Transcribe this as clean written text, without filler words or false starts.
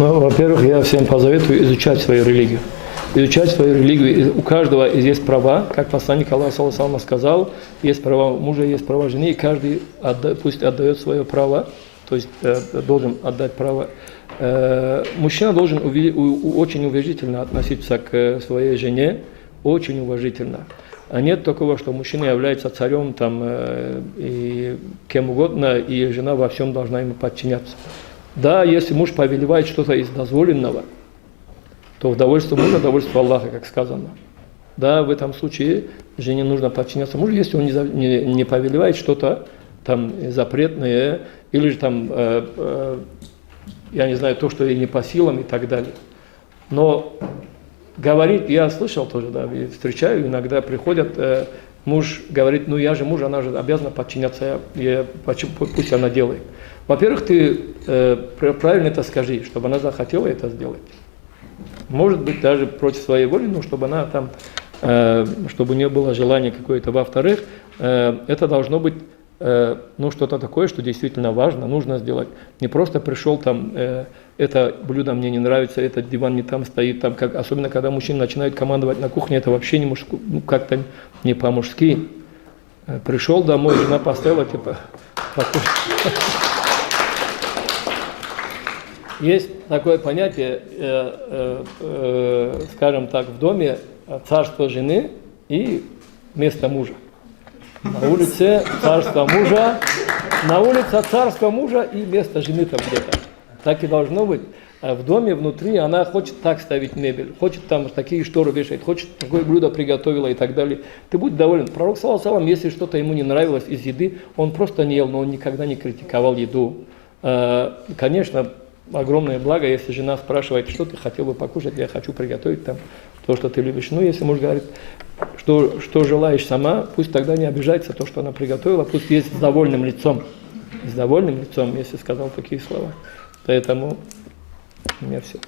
Ну, во-первых, я всем посоветую изучать свою религию. Изучать свою религию. У каждого есть права, как посланник Аллаха саллаллаху сказал, есть права мужа, есть права жены, и каждый пусть отдает свое право, то есть должен отдать право. Мужчина должен очень уважительно относиться к своей жене, очень уважительно. А нет такого, что мужчина является царем там, и кем угодно, и жена во всем должна ему подчиняться. Да, если муж повелевает что-то из дозволенного, то в довольство мужа, довольство Аллаха, как сказано. Да, в этом случае жене нужно подчиняться мужу, если он не повелевает что-то там запретное, или же там, я не знаю, то, что ей не по силам и так далее. Но говорит, я слышал тоже, да, встречаю, иногда приходят, муж говорит, ну я же муж, она же обязана подчиняться, пусть она делает. Во-первых, ты правильно это скажи, чтобы она захотела это сделать. Может быть, даже против своей воли, но чтобы она там, чтобы у нее было желание какое-то. Во-вторых, это должно быть ну, что-то такое, что действительно важно, нужно сделать. Не просто пришел там, это блюдо мне не нравится, этот диван не там стоит, там, как, особенно когда мужчины начинают командовать на кухне, это вообще не мужское, ну, как-то не по-мужски. Пришел домой, жена поставила, типа, есть такое понятие, скажем так, в доме царство жены и место мужа. На улице царство мужа, на улице царство мужа и место жены там где-то. Так и должно быть. А в доме внутри она хочет так ставить мебель, хочет там такие шторы вешать, хочет такое блюдо приготовила и так далее. Ты будь доволен. Пророк саллаллаху алейхи ва саллям, если что-то ему не нравилось из еды, он просто не ел, но он никогда не критиковал еду. Конечно, огромное благо, если жена спрашивает, что ты хотел бы покушать, я хочу приготовить там то, что ты любишь. Ну, если муж говорит, что желаешь сама, пусть тогда не обижается то, что она приготовила, пусть есть с довольным лицом. С довольным лицом, если сказал такие слова. Поэтому у меня все.